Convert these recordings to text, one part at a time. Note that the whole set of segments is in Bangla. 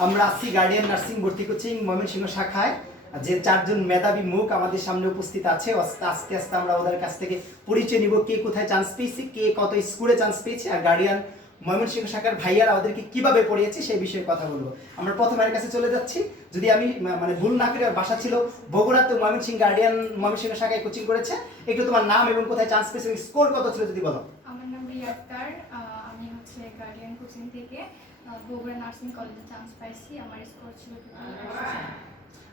আমরা আছি গার্ডিয়ান নার্সিং ভর্তি কোচিং ময়মনসিংহ শাখায়। যে চারজন মেধাবী মুখ আমাদের সামনে উপস্থিত আছে। আস্তে আস্তে আমরা ওদের কাছ থেকে পরিচয় নিব কে কোথায় চান্স পেয়েছে, কে কত স্কুলে চান্স পেয়েছে, আর গার্ডিয়ান ময়মনসিংহ শাখার ভাইয়ারা ওদেরকে কীভাবে পড়িয়েছে সেই বিষয়ে কথা বলব। আমরা প্রথম এর কাছে চলে যাচ্ছি। যদি আমি মানে ভুল না করি, বাসা ছিল বগুড়াতে ময়মনসিংহ গার্ডিয়ান ময়মনসিংহ শাখায় কোচিং করেছে। একটু তোমার নাম এবং কোথায় চান্স পেয়েছে স্কোর কত ছিল যদি বলো? আমার নাম রিয়া হচ্ছে গার্ডিয়ান কোচিং থেকে বগুড়া নার্সিং কলেজে চান্স পাইছি আমার স্কোর ছিল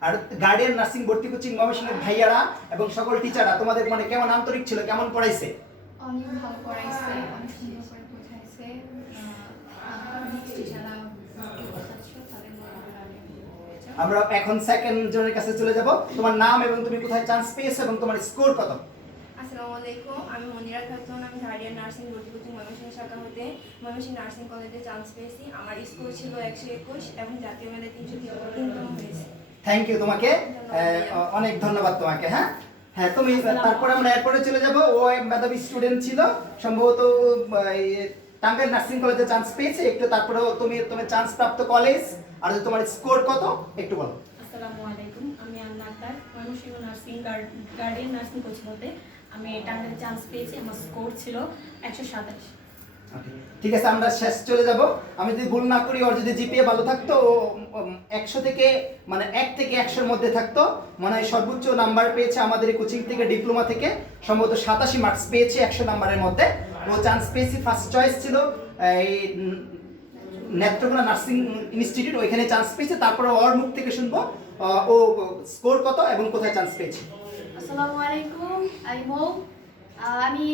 আর গার্ডিয়ান নার্সিং ভর্তি কোচিং ময়মনসিংহের ভাইয়ারা এবং সকল টিচাররা তোমাদের মানে কেমন আন্তরিক ছিল কেমন পড়াইছে? অনেক ভালো পড়াইছে অনেক সুন্দর করে বোঝাইছে। আমরা এখন সেকেন্ড জনের কাছে চলে যাব। তোমার নাম এবং তুমি কোথায় চান্স পেয়েছ এবং তোমার স্কোর কত? আসসালামু আলাইকুম আমি মনিরা খাতুন আমি নার্সিং ভর্তি ময়মনসিংহ শাখা হতে ময়মনসিংহ নার্সিং কলেজে চান্স পেয়েছি। আমার স্কোর ছিল একশো একুশ এবং জাতীয় মেধায় তিনশো তিনতম হয়েছে। থ্যাংক ইউ তোমাকে। অনেক ধন্যবাদ তোমাকে হ্যাঁ? হ্যাঁ তুমি তারপরে আমরা এরপরে চলে যাব। ও মেধাবী স্টুডেন্ট ছিল। সম্ভবত টাঙ্গাইল নার্সিং কলেজে চান্স পেয়েছে। একটু তারপরে তুমি তুমি চান্স প্রাপ্ত কলেজ আর তোমার স্কোর কত একটু বলো। আসসালামু আলাইকুম। আমি Anna Akter Mymensingh nursing guard- guardian nursing coach হতে। আমি টাঙ্গাইলে চান্স পেয়েছি, আমার স্কোর ছিল একশো সাতাশ। ঠিক আছে, আমরা শেষ চলে যাব। আমি যদি ভুল না করি, ওর যদি জিপিএ ভালো থাকতো, ও একশো থেকে মানে এক থেকে একশোর মধ্যে থাকতো। মানে সর্বোচ্চ নাম্বার পেয়েছে আমাদের কোচিং থেকে ডিপ্লোমা থেকে। সম্ভবত সাতাশি মার্কস পেয়েছে একশো নাম্বারের মধ্যে। ও চান্স পেয়েছি ফার্স্ট চয়েস ছিল, এই নেত্রকোনা নার্সিং ইনস্টিটিউট ওইখানে চান্স পেয়েছে। তারপরে ওর মুখ থেকে শুনব ও স্কোর কত এবং কোথায় চান্স পেয়েছে। আসসালামু আলাইকুম মৌ আমি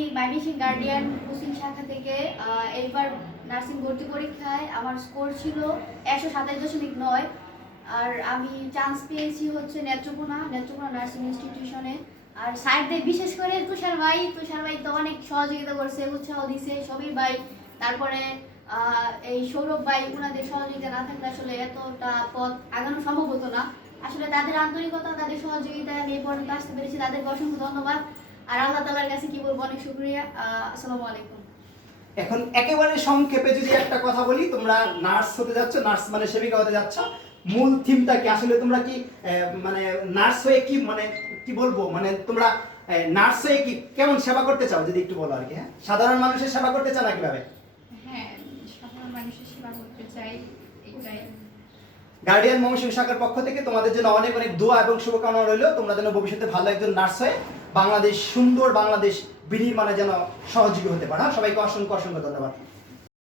গার্ডিয়ান কোচিং শাখা থেকে এইবার নার্সিং ভর্তি পরীক্ষায় আমার স্কোর ছিল একশো সাতাশ দশমিক নয়। আর আমি চান্স পেয়েছি হচ্ছে নেত্রকোনা নেত্রকোনা নার্সিং ইনস্টিটিউশনে আর স্যারদের বিশেষ করে তুষার ভাই তুষার ভাই তো অনেক সহযোগিতা করছে, উৎসাহ দিছে সবই ভাই। তারপরে এই সৌরভ ভাই ওনাদের সহযোগিতা না থাকলে আসলে এতটা পথ আগানো সম্ভব হতো না। আসলে তাদের আন্তরিকতা তাদের সহযোগিতায় আমি এই পর্যন্ত আসতে পেরেছি। তাদেরকে অসংখ্য ধন্যবাদ। আর আল্লাহ তালার কাছে কি বলব অনেক শুক্রিয়া। আসসালামু আলাইকুম। এখন একেবারে সংক্ষেপে যদি একটা কথা বলি তোমরা নার্স হতে যাচ্ছ নার্স মানে সেবিকা হতে যাচ্ছ। মূল থিমটা কি? আসলে তোমরা কি মানে নার্স হয়ে কি মানে কি বলব? মানে তোমরা নার্স হয়ে কি কেমন সেবা করতে চাও? যদি একটু বলো আর কি হ্যাঁ? সাধারণ মানুষের সেবা করতে চাও না কীভাবে? হ্যাঁ সাধারণ মানুষের সেবা করতে চাই এটাই। গার্ডিয়ান ময়মনসিংহ শাখার পক্ষ থেকে তোমাদের জন্য অনেক অনেক দোয়া এবং শুভকামনা রইল তোমরা যেন ভবিষ্যতে ভালো একজন নার্স হয়ে বাংলাদেশ সুন্দর বাংলাদেশ বিনির্মাণে যেন সহযোগী হতে পারো হ্যাঁ? সবাইকে অসংখ্য অসংখ্য ধন্যবাদ